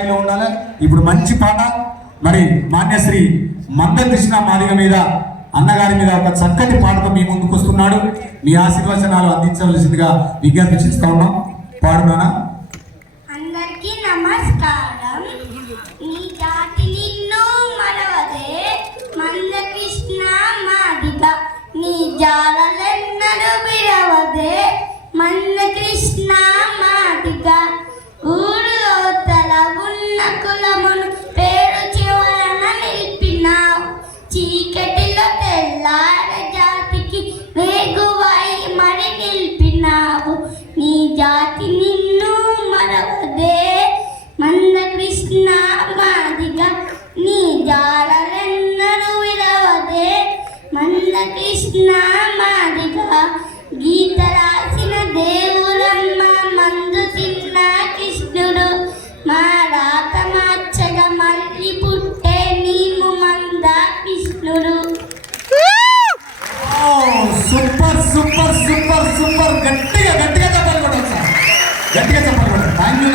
స్థాయిలో ఉండాలి. ఇప్పుడు మంచి పాట మరి మాన్యశ్రీ మంద కృష్ణ మాదిగ మీద అన్నగారి మీద ఒక చక్కటి పాటతో మీ ముందుకు వస్తున్నాడు. మీ ఆశీర్వచనాలు అందించవలసిందిగా విజ్ఞప్తి చేస్తా ఉన్నాం. పాడునానా అందరికీ నమస్కారం. నీ జాతి నిన్ను మాదిగ నీ జాలెన్నరు విడవదే మంద కృష్ణ నీ నీ విడవదే. మంద కృష్ణ మాదిక గీత రాసిన దేవులమ్మ మందు తిన్న కృష్ణుడు. మా రాత మార్చగ మళ్ళీ పుట్టే నీము మంద కృష్ణుడు. Super super super super. గట్టిగా గట్టిగా చెప్పాలి కూడా గట్టిగా చెప్పాలి కూడా. Thank you